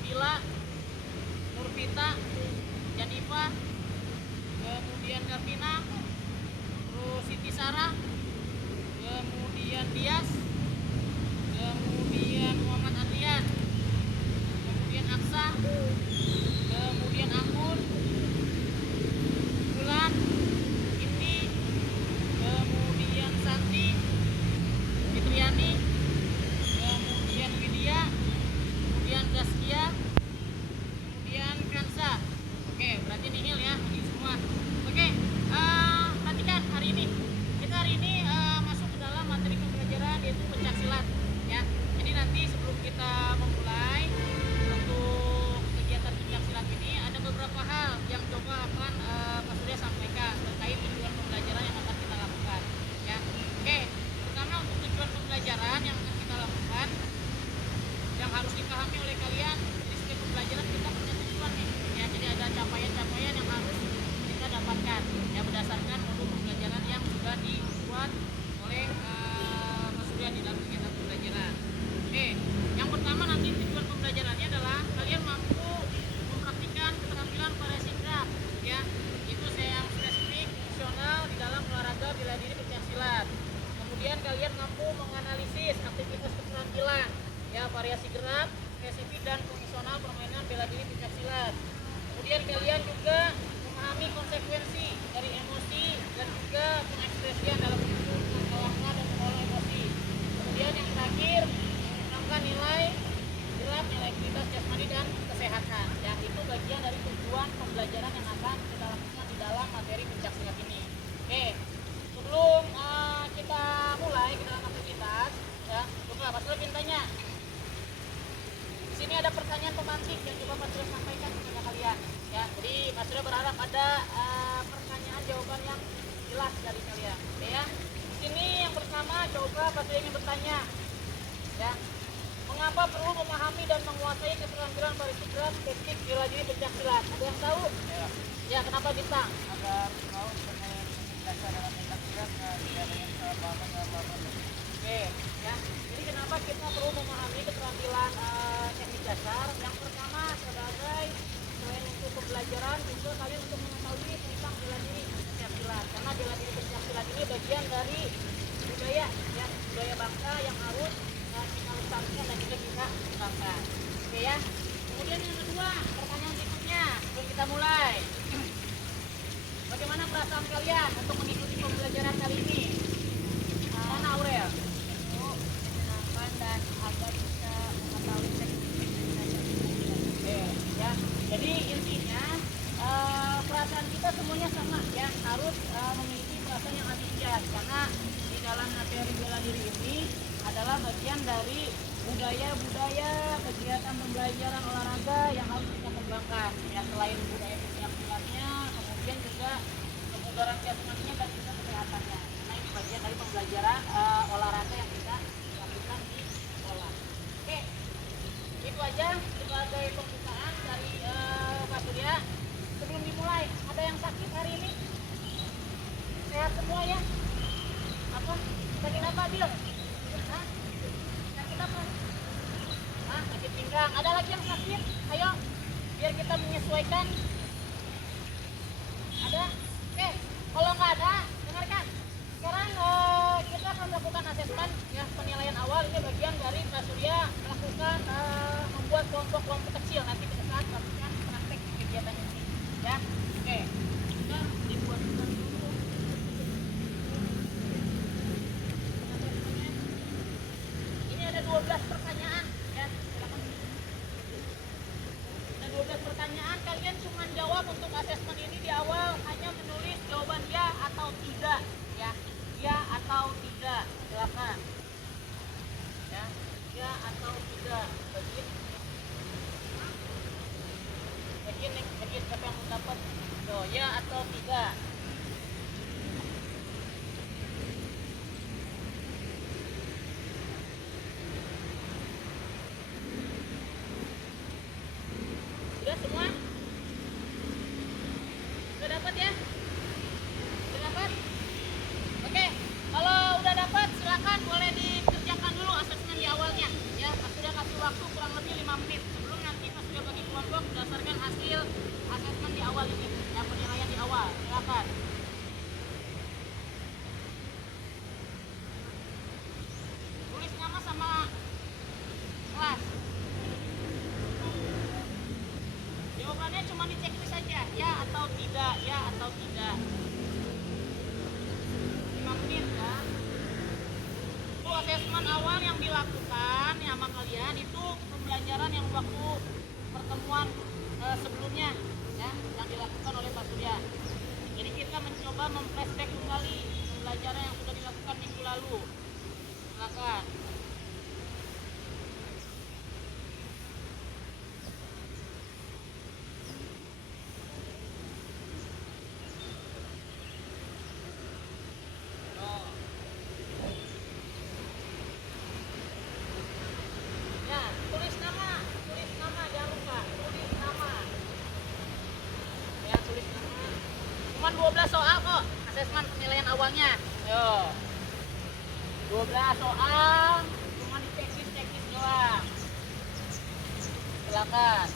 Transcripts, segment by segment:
Nabila, Nurvita, Janifa, kemudian Kartina, terus Siti Sarah, kemudian Dias, kemudian Muhammad Adrian, kemudian Aksa, kemudian Anggun, Bulan, Indi, kemudian Santi, Fitriani, kemudian Widya, kemudian Zaskia, kemudian Kansa. Oke, berarti nihil ya ini semua. Oke, perhatikan hari ini masuk ke dalam materi pembelajaran yaitu pencaksilat ya. Jadi nanti sebelum kita memulai untuk kegiatan pencaksilat ini ada beberapa hal yang coba akan Pak Surya sampaikan terkait tujuan pembelajaran yang akan kita lakukan ya. Oke, pertama untuk tujuan pembelajaran yang akan kita lakukan yang harus dipahami oleh kalian. Jadi setiap pembelajaran kita punya tujuan nih ya. Jadi ada capaian-capaian yang harus kita dapatkan ya berdasarkan modul pembelajaran yang sudah dibuat oleh Mas Surya di dalam kegiatan pembelajaran. Oke, yang pertama nanti tujuan pembelajarannya adalah kalian mampu mempraktikkan keterampilan variasi gerak ya. Itu yang spesifik fungsional di dalam olahraga bela diri pencaksilat. Kemudian kalian mampu menganalisis aktivitas keterampilan ya, variasi gerak, spesifik dan fungsional permainan bela diri pencaksilat. Kemudian kalian juga memahami konsekuensi dari emosi dan juga pengekspresian dalam bentuk mengawalkan dan mengolah emosi. Kemudian yang terakhir menanamkan nilai gerak, nilai aktivitas jasmani dan kesehatan. Yang itu bagian dari tujuan pembelajaran yang akan kita lakukan di dalam materi pencaksilat ini. Oke, sebelum kita mulai ke dalam aktivitas ya, coba Mas Surya tanya. Di sini ada pertanyaan pemantik yang coba Mas Surya sampaikan kepada kalian ya. Jadi Mas Surya berharap ada pertanyaan jawaban yang jelas dari kalian ya. Di sini yang pertama coba Mas Surya ingin bertanya ya, mengapa perlu memahami dan menguasai keterampilan variasi gerak spesifik bela diri pencaksilat? Ada yang tahu? Ya, kenapa Bintang? Agar tahu mengenai dasar dalam pencaksilat tidak ada yang salah paham dalam paham. Oke, ya. Jadi kenapa kita perlu memahami keterampilan teknik dasar? Yang pertama sebagai selain untuk pembelajaran juga kalian untuk mengetahui tentang bela diri pencaksilat. Karena bela diri pencaksilat ini bagian dari budaya ya, budaya bangsa yang harus kita lestarikan dan juga kita kembangkan. Oke ya. Kemudian yang kedua, pertanyaan berikutnya sebelum kita mulai. Bagaimana perasaan kalian untuk mengikuti pembelajaran kali ini? Mana Aurel? Menyenangkan dan agar bisa mengetahui teknik. Oke, ya. Jadi intinya perasaan kita semuanya sama ya, harus memiliki perasaan yang antusias karena di dalam materi bela diri ini adalah bagian dari budaya-budaya kegiatan pembelajaran olahraga yang harus kita kembangkan ya. Selain budaya pencaksilatnya, kemudian juga kebugaran jasmaninya dan juga kesehatannya. Nah ini bagian dari pembelajaran olahraga yang kita lakukan di sekolah. Oke, itu aja sebagai pembukaan dari Pak Surya. Sebelum dimulai, ada yang sakit hari ini? Sehat semua ya? Apa? Sakit apa Bil? Hah? Sakit apa? Hah? Sakit pinggang. Ada lagi yang sakit? Ayo, biar kita menyesuaikan. Ada? Oke, kalau nggak ada, dengarkan. Sekarang kita akan melakukan asesmen ya, penilaian awal. Ini bagian dari Pak Surya melakukan membuat kelompok-kelompok kecil nanti pada saat melakukan praktek kegiatan ini ya. Oke, kita dibuat dulu. Ini ada 12 pertanyaan ya. Silakan. Ada 12 pertanyaan, kalian cuma jawab untuk asesmen ini di awal hanya menulis jawaban ya atau tidak ya. Ya atau tidak, silakan. Ya atau tidak. Bagian siapa yang mendapat? Tuh, ya atau tidak. Sudah semua? Sudah dapat ya? Sudah dapat? Oke, kalau udah dapat silakan boleh dikerjakan dulu asesmen di awalnya ya. Mas sudah kasih waktu kurang lebih 5 menit sebelum nanti Mas sudah ya atau tidak, ya atau tidak. 5 menit ya. Itu asesmen awal yang dilakukan ya sama kalian, itu pembelajaran yang waktu pertemuan sebelumnya ya, yang dilakukan oleh Pak Surya. Jadi kita mencoba memflashback kembali pembelajaran yang sudah dilakukan minggu lalu. Silakan. Ya, tulis nama jangan lupa, tulis nama. Ya, tulis nama. Cuman 12 soal kok asesmen penilaian awalnya. Yo. 12 soal, cuman teknis doang. Silakan.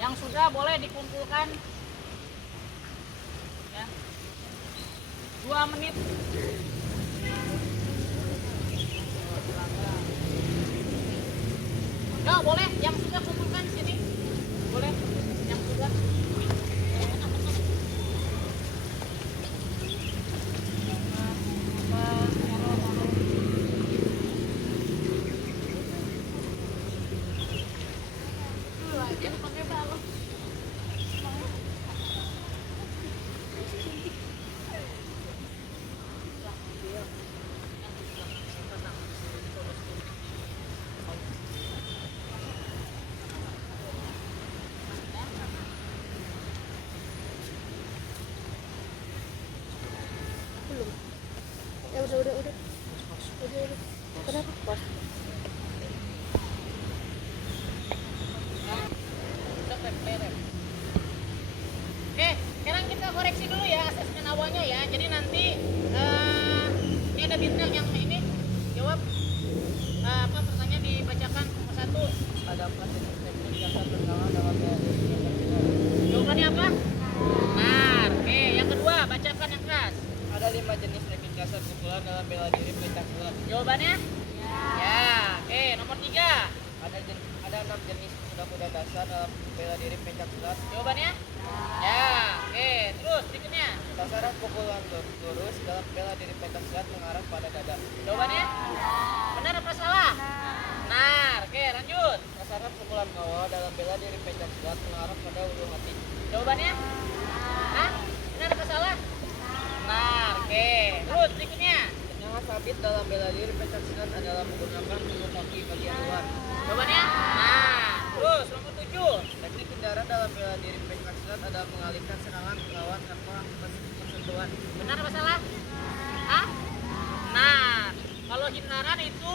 Yang sudah boleh dikumpulkan ya. 2 menit. Ya, boleh yang sudah kumpulkan sini. Boleh yang sudah. Pakai balon. Ya udah. Kenapa pos? Oke, sekarang kita koreksi dulu ya asesmen awalnya ya. Jadi nanti ini ada bintang yang ini jawab apa pertanyaan dibacakan nomor 1. Ada 4 jenis teknik dasar terkenal dalam bela diri pencak. Jawabannya apa? Benar. Oke, yang kedua bacakan yang keras. Ada 5 jenis teknik dasar pukulan dalam bela diri pencak silat. Jawabannya? Ya. Oke, nomor 3. Ada 6 jenis kuda-kuda dasar dalam bela diri pencak silat. Jawabannya? Ya. Oke, terus berikutnya. Sasaran pukulan lurus dalam bela diri pencak silat mengarah pada dada. Jawabannya? Benar apa salah? Benar. Oke, lanjut. Sasaran pukulan kawal dalam bela diri pencak silat mengarah pada ulu hati. Jawabannya? Hah? Benar apa salah? Benar. Oke. Terus berikutnya. Tendangan sabit dalam bela diri pencak silat adalah menggunakan ulu kaki bagian luar. Jawabannya? Nah. Terus nomor 7. Teknik hindaran dalam bela diri pencak silat adalah mengalihkan serangan lawan tanpa persentuhan. Benar apa salah? Hah? Nah, kalau hindaran itu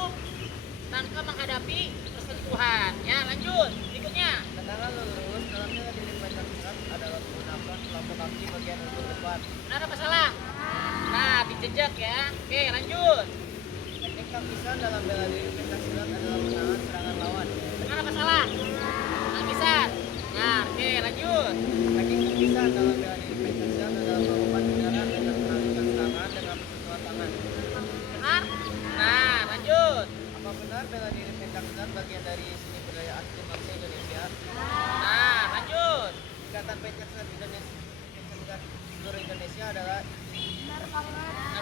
tanpa menghadapi persentuhan. Ya, lanjut. Berikutnya. Tendangan lurus dalam bela diri pencak silat adalah menggunakan telapak kaki bagian ujung depan. Benar apa salah? Nah, dijejak ya. Oke, lanjut. Teknik tangkisan dalam bela diri pencak silat adalah menahan serangan lawan. Benar apa salah? Tangkisan. Nah, oke, lanjut. Teknik tangkisan dalam bela diri pencak silat adalah melakukan hindaran dengan mengalihkan serangan dengan persentuhan tangan. Benar? Nah, lanjut. Apa benar bela diri pencak silat bagian dari seni budaya asli bangsa Indonesia? Nah, lanjut. Ikatan pencak silat Indonesia, pencak silat seluruh Indonesia adalah Benar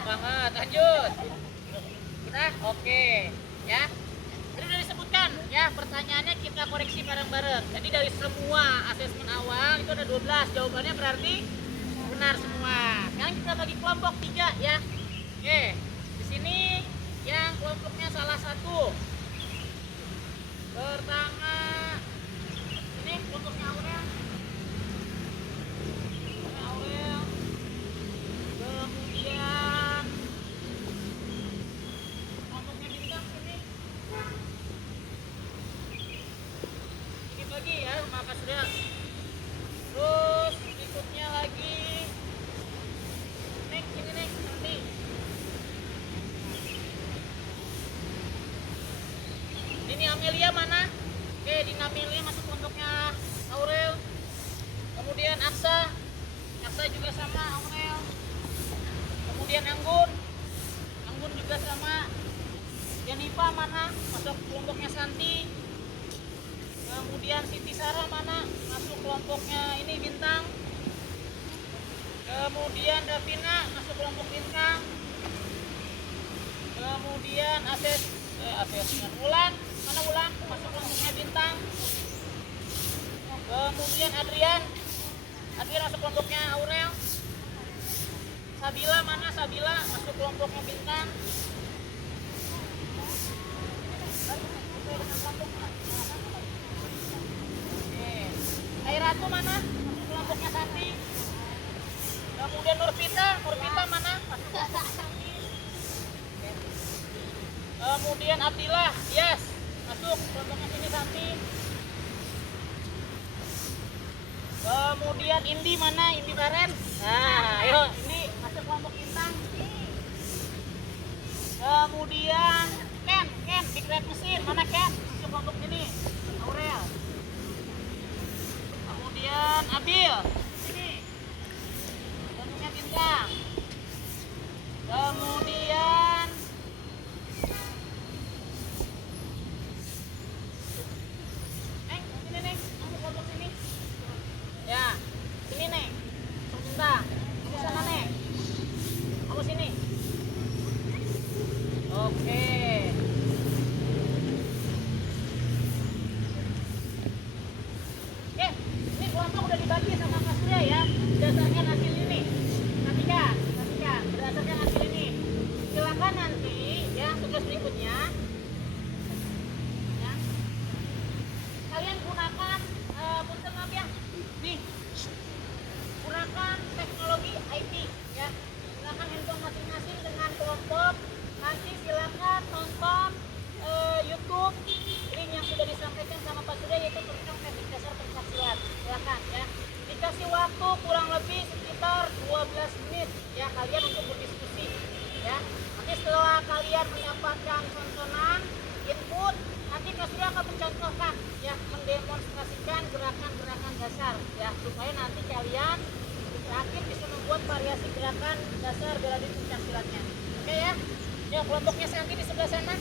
banget. Lanjut. Udah? Oke. Ya. Tadi udah disebutkan ya, pertanyaannya kita koreksi bareng-bareng. Jadi dari semua asesmen awal itu ada 12. Jawabannya berarti benar semua. Sekarang kita bagi kelompok 3 ya. Oke. Di sini yang kelompoknya salah satu. Pertama ini kelompoknya Aurel. Aurel. Kemudian kelompoknya Bintang sini. Ini bagi ya, maka sudah. Terus berikutnya lagi. Next, ini next nanti. Ini Amelia mana? Oke, di Amelia masuk kelompoknya Aurel. Kemudian Aksa. Aksa juga sama Aurel. Kemudian Anggun. Anggun juga sama. Jenifa mana? Masuk kelompoknya Santi. Kemudian Siti Sarah mana? Masuk kelompoknya ini Bintang. Kemudian Davina masuk kelompok Bintang. Kemudian asesmen Ulan, mana Ulan? Masuk kelompoknya Bintang. Kemudian Adrian masuk kelompoknya Aurel. Sabila mana? Sabila masuk kelompoknya Bintang. Airatu mana? Masuk kelompoknya Santi. Kemudian Nurvita mana? Masuk kelompoknya Santi. Kemudian Abdillah, yes, masuk kelompoknya sini Santi. Kemudian Indi mana? Indi Baren. Nah, ayo Indi masuk kelompok Bintang. Kemudian Ken, Big Red Mesin mana Ken? Masuk kelompok ini. Aurel. Kemudian Abil, sini. Kelompoknya Bintang. Kemudian sini nih, masuk kelompok sini. Ya, sini nih. Bintang. Kamu sana nih. Kamu sini. Oke. Ini kelompok udah dibagi sama Mas Surya ya. Berdasarkan hasil ini. Perhatikan. Berdasarkan hasil ini. Silakan nanti ya tugas berikutnya. Ya. Kalian gunakan punten maaf ya. Nih. Gunakan teknologi IT ya. Gunakan handphone masing-masing dengan kelompok. Nanti silakan nonton YouTube link yang sudah disampaikan sama Pak Surya yaitu tentang teknik dasar pencaksilat. Silakan ya. Dikasih waktu kurang lebih sekitar 12 menit ya kalian untuk berdiskusi ya. Nanti setelah kalian mendapatkan tontonan input, nanti Kak Surya akan mencontohkan ya, mendemonstrasikan gerakan-gerakan dasar ya supaya nanti kalian terakhir bisa membuat variasi gerakan dasar bela diri pencaksilatnya. Oke ya. Ya, kelompoknya Santi di sebelah sana.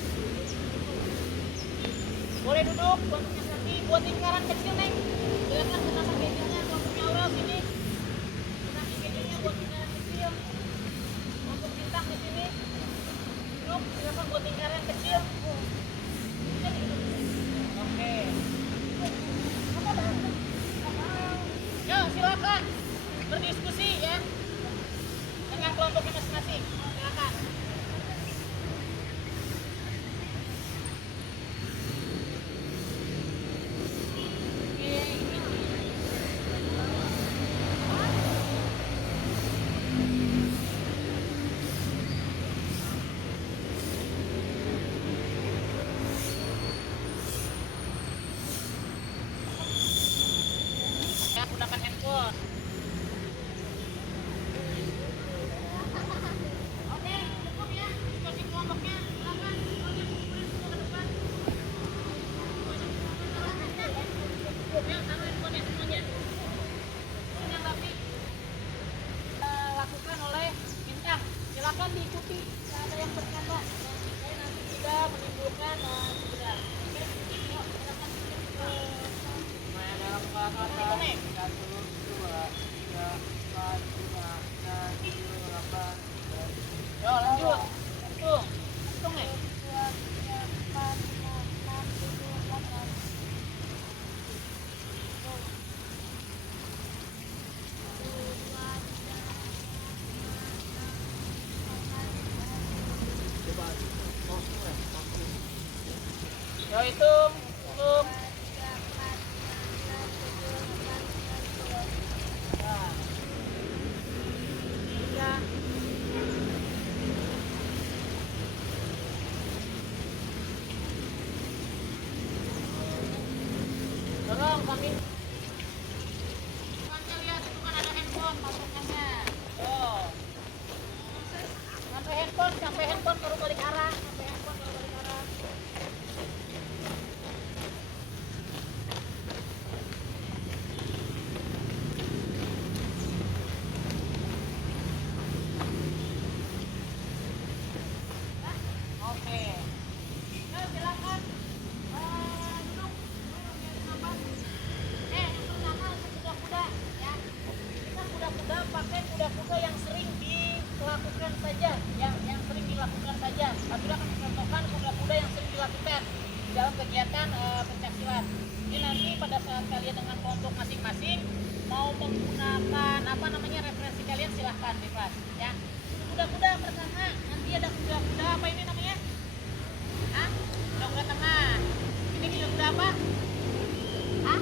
Boleh duduk, kelompoknya Santi. Buat lingkaran kecil, Neng. Silakan gunakan gadgetnya, kelompoknya Aurel sini. Gunakan gadgetnya buat lingkaran kecil. Kelompok Bintang di sini. Duduk, silakan buat lingkaran kecil. Oke. Yo, silakan berdiskusi ya dengan kelompoknya masing-masing. Silakan. Ya, gunakan handphone. Oke, cukup ya. Diskusi kelompoknya. Silakan. Semuanya kumpulin semua ke depan. Ya, taruh handphonenya semuanya. Ini yang rapi. Lakukan oleh Bintang. Silakan diikuti. Tidak ada yang berkata. Saya nanti tidak menimbulkan cedera. Oke, yuk, silakan. Itu nih. 1, 2, 3, 4, 5, 6, 7, 8, 9. Yo, lanjut. Hitung. Hitung nih. 2, 3, 4, 5, 6, 7, 8. Coba pause dulu ya. Yo, hitung. Hitung. Nah. 3. Tolong kami. Kan lihat itu kan ada handphone patokannya. Tuh. Sampai handphone baru balik arah. Sampai handphone baru balik arah. Oke. kalian dengan kelompok masing-masing mau menggunakan apa namanya referensi kalian silahkan bebas ya. Kuda-kuda pertama, nanti ada kuda-kuda apa ini namanya? Hah? Kuda-kuda tengah. Ini kuda-kuda apa? Hah?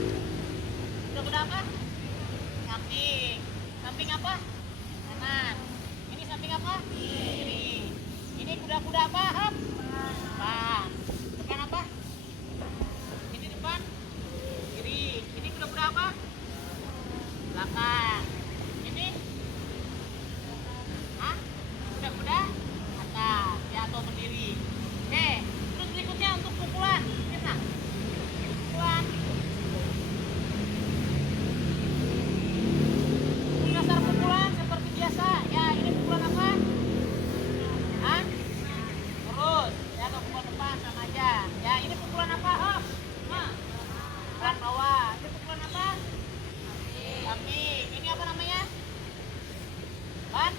Kuda-kuda apa? Samping. Samping apa? Kanan. Ini samping apa? Kiri. Ini kuda-kuda apa? Hap? Depan. Depan apa? Ini depan. Kiri. Ini kuda-kuda apa? Belakang. Ini? Hah? Kuda-kuda atas ya atau berdiri. Oke. Terus berikutnya untuk pukulan. Kita. Pukulan. Dasar pukulan seperti biasa. Ya, ini pukulan apa? Hah? Terus. Ya, ke pukulan depan sama aja. Ya, ini pukulan apa? Hop. Nah. Pukulan bawah. Ini pukulan apa? Samping. Ini apa namanya? Ban?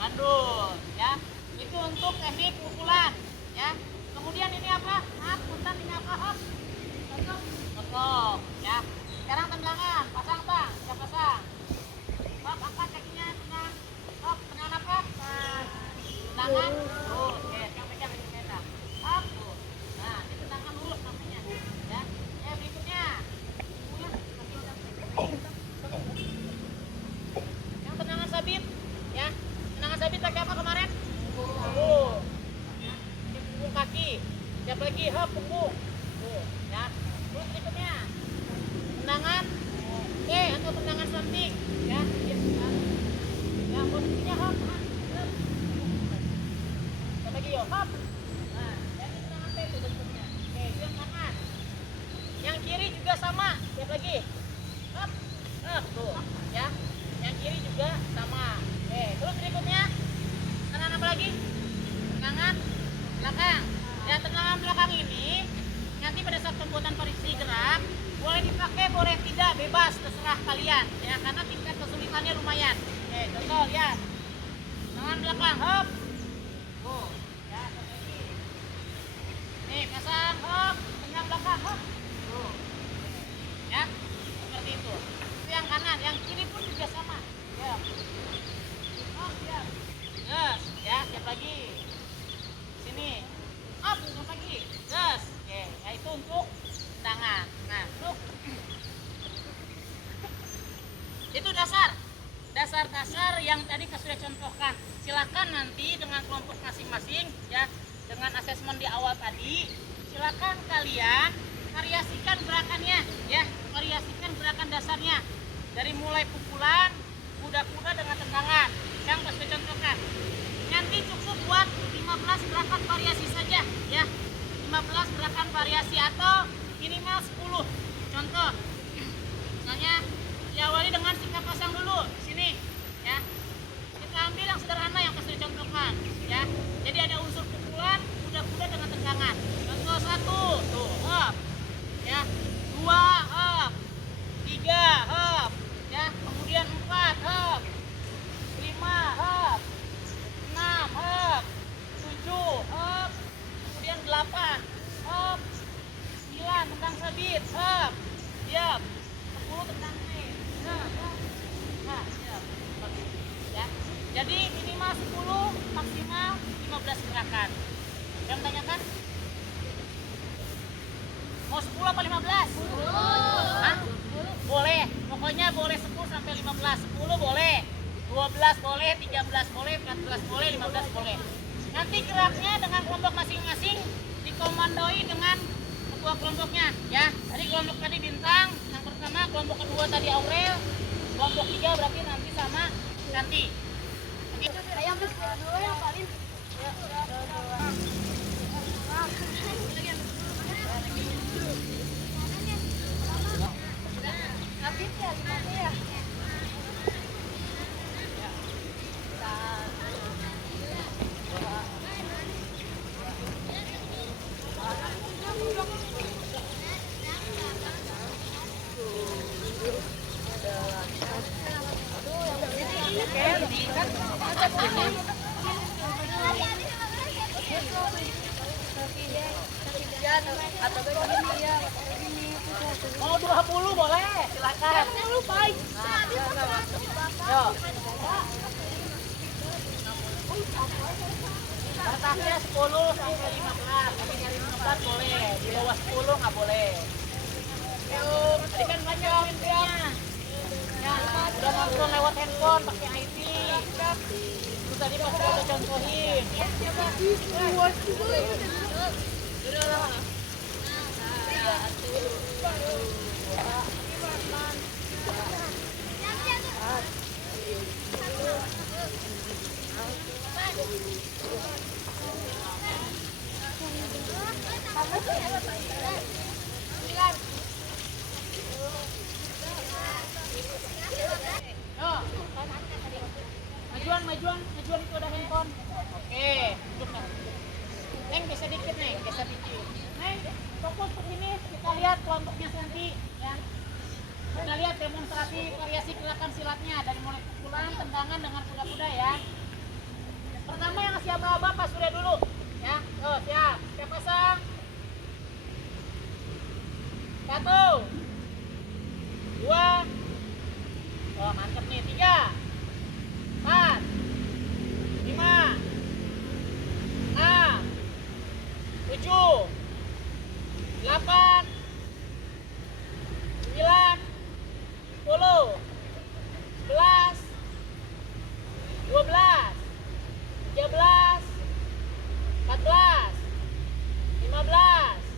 Gandul. Ya. Itu untuk teknik pukulan. Ya. Kemudian ini apa? Hap. Punten ini apa? Hop. Totok. Ya. Sekarang tendangan. Pasang bang. Ya pasang. Hop, angkat kakinya, tenang. Hop, tenang apa? Tendangan. Tuh, yang pegang ini pegang. Hop, tuh. Nah, ini tendangan lurus namanya. Ya. Berikutnya. Yang tendangan sabit, ya. Tendangan sabit pakai apa kemarin? Punggung. Ini punggung kaki. Siap lagi, hop, punggung. Tuh, ya. Terus berikutnya. Tendangan atau tendangan samping, ya. Ya, posisinya hop. Siap lagi, yo, hop. Nah, yang ini tendangan itu bentuknya. Oke, itu yang kanan. Yang kiri juga sama. Siap lagi. Hop. Tuh, ya. Yang kiri juga sama. Oke, terus berikutnya tendangan apa lagi? Tendangan belakang. Ya, tendangan belakang ini nanti pada saat pembuatan variasi gerak boleh dipakai, boleh tidak, bebas, terserah kalian. Ya, karena tingkat kesulitannya lumayan. Oke, contoh lihat. Tendangan belakang, hop. Tuh, ya, seperti ini. Nih, pasang, hop. Tendangan belakang, hop. Tuh. Ya, seperti itu. Itu yang kanan, yang kiri pun juga sama. Ya. Hop, ya. Yes, ya, siap lagi. Sini. Hop, siap lagi. Yes. Oke, ya itu untuk tendangan. Nah, tuh. Itu dasar yang tadi saya sudah contohkan. Silakan nanti dengan kelompok masing-masing ya, dengan asesmen di awal tadi, silakan kalian variasikan gerakannya ya, variasikan gerakan dasarnya dari mulai pukulan, kuda-kuda dengan tendangan yang saya contohkan. Nanti cukup buat 15 gerakan variasi saja ya. 15 gerakan variasi atau minimal 10. Contoh, misalnya diawali dengan sikap pasang dulu sini ya. Kita ambil yang sederhana yang saya contohkan ya. Jadi ada unsur pukulan, kuda-kuda dengan tendangan. Contoh 1, tuh, hop. Ya. 2, hop. 3, hop. Ya, kemudian 4, hop. 5, hop. 6, hop. 7, hop. Kemudian 8, hop. 9, tendang sabit, hop. Diam. 10 tendang naik. Nah, siap. Ya. Jadi minimal 10, maksimal 15 gerakan. Yang tanyakan? Mau 10 apa 15? 10. Hah? Boleh. Pokoknya boleh 10 sampai 15. 10 boleh. 12 boleh, 13 boleh, 14 boleh, 15 boleh. Nanti geraknya dengan kelompok masing-masing dikomandoi dengan ketua kelompoknya ya. Tadi kelompok tadi Bintang, yang pertama, kelompok kedua tadi Aurel, kelompok 3 berarti nanti sama Santi. Ayam dulu yang paling. Habis ya, gimana ya? Atau begini ya, ini Mau 20 boleh, silakan. Yo. Kertasnya 10 sampai 15. Tapi dari 15 boleh, di bawah 10 nggak boleh. Yuk, tadi kan banyak infonya. Ya, udah nonton lewat handphone pakai IP. Terus tadi pas kita contohin. Majuan itu ada handphone. Oke, duduk Neng. Neng geser dikit Neng, geser dikit. Neng, fokus ke sini, kita lihat kelompoknya Santi ya. Kita lihat demonstrasi variasi gerakan silatnya dari mulai pukulan, tendangan dengan kuda-kuda ya. Pertama yang ngasih aba-aba Pak Surya dulu ya. Tuh, siap. Siap pasang. 1 2. Oh, mantep nih. 3 4 5 6 7 8 9 10 11 12 13 14 15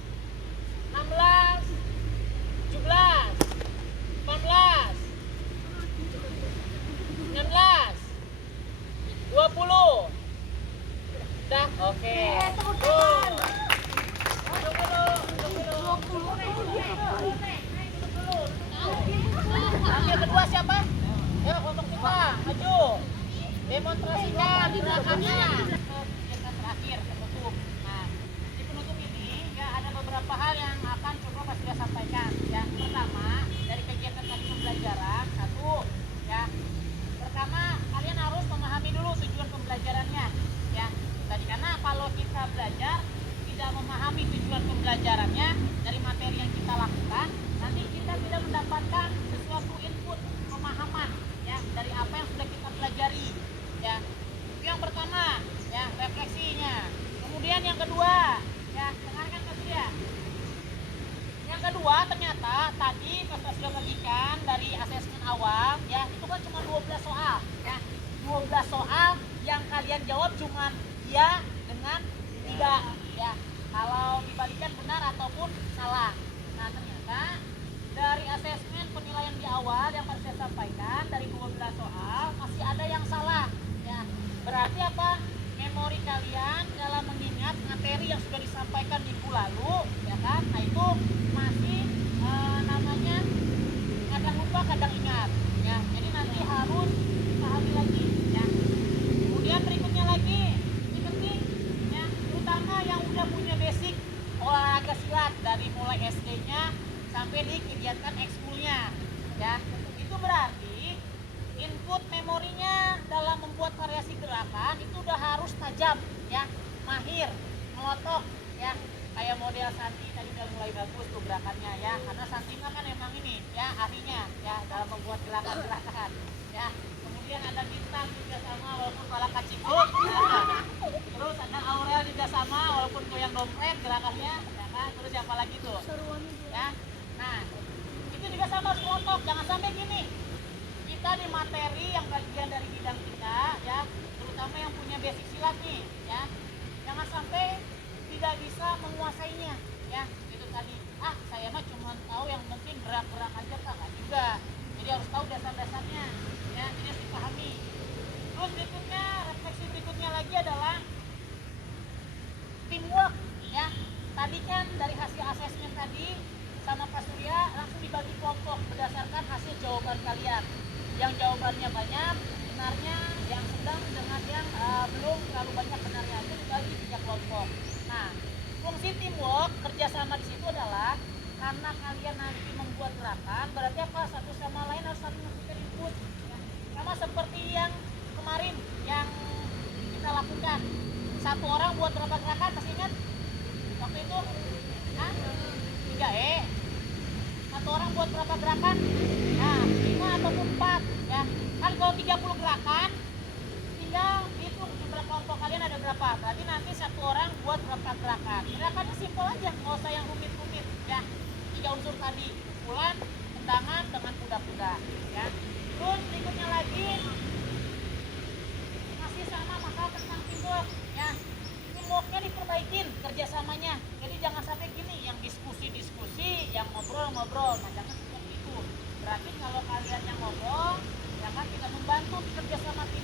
16 17 18 19 20. Udah, oke. Ambil kedua siapa? Ya, kelompok kita, maju. Demonstrasikan gerakannya. Kegiatan terakhir, penutup. Nah, di penutup ini ya ada beberapa hal yang akan coba Pak Surya sampaikan. Yang pertama, dari kegiatan tadi pembelajaran, 1 ya. Pertama, kalian harus memahami dulu tujuan pembelajarannya ya. Tadi karena kalau kita belajar tidak memahami tujuan pembelajarannya dari materi yang kita lakukan, nanti kita tidak mendapatkan sesuatu input pemahaman ya dari apa yang sudah kita pelajari ya. Itu yang pertama ya, refleksinya. Kemudian yang kedua ya, dengarkan Pak Surya. Yang kedua, ternyata tadi Pak Surya bagikan dari asesmen awal ya, itu kan cuma 12 soal ya. 12 soal yang kalian jawab cuma ya dengan tidak ya. Kalau dibalikan benar ataupun salah. Nah, ternyata dari asesmen penilaian di awal yang Pak Surya sampaikan dari 12 soal masih ada yang salah ya. Berarti apa? Memori kalian dalam mengingat materi yang sudah disampaikan minggu lalu ya kan, nah itu masih namanya kadang lupa kadang ingat ya, jadi nanti harus dipahami lagi ya. Kemudian berikutnya lagi ini penting ya, terutama yang udah punya basic olahraga silat dari mulai SD-nya sampai di kegiatan ekskulnya ya. Itu berarti input memorinya dalam membuat variasi gerakan itu udah harus tajam ya, mahir, melotok ya. Kayak model Santi tadi udah mulai bagus tuh gerakannya ya, karena Santi kan emang ini ya ahlinya ya dalam membuat gerakan-gerakan ya. Kemudian ada Bintang juga sama walaupun kepala kaciput ya. Terus ada Aurel juga sama walaupun goyang dompet gerakannya ya kan. Terus siapa lagi tuh ya. Nah itu juga sama harus melotok, jangan sampai gini kita di materi yang bagian dari bidang kita ya, terutama yang punya basic silat nih ya, jangan sampai tidak bisa menguasainya ya. Itu tadi saya mah cuma tahu yang penting gerak-gerak aja Kak, nggak juga, jadi harus tahu dasar-dasarnya ya, ini harus dipahami. Terus berikutnya, refleksi berikutnya lagi adalah teamwork ya. Tadi kan dari hasil asesmen tadi sama Pak Surya langsung dibagi kelompok berdasarkan hasil jawaban kalian. Yang jawabannya banyak benarnya, yang sedang dengan yang belum terlalu banyak benarnya, itu dibagi 3 kelompok. Nah, fungsi teamwork kerjasama di situ adalah karena kalian nanti membuat gerakan, berarti apa? Satu sama lain harus saling memberikan input. Ya. Sama seperti yang kemarin yang kita lakukan. Satu orang buat berapa gerakan? Masih ingat? Waktu itu? 3E. Satu orang buat berapa gerakan? Nah, 5 ataupun 4 ya. Kan kalau 30 gerakan tinggal hitung jumlah kelompok kalian ada berapa. Berarti nanti satu orang buat berapa gerakan. Gerakannya simpel aja, nggak usah yang rumit-rumit ya. 3 unsur tadi, pukulan, tendangan dengan kuda-kuda ya. Terus berikutnya lagi masih sama masalah tentang teamwork ya. Teamworknya diperbaikin kerjasamanya. Jadi jangan sampai gini, yang diskusi-diskusi, yang ngobrol-ngobrol, nah jangan seperti itu. Berarti kalau kalian yang ngobrol, ya kan kita membantu kerjasama tim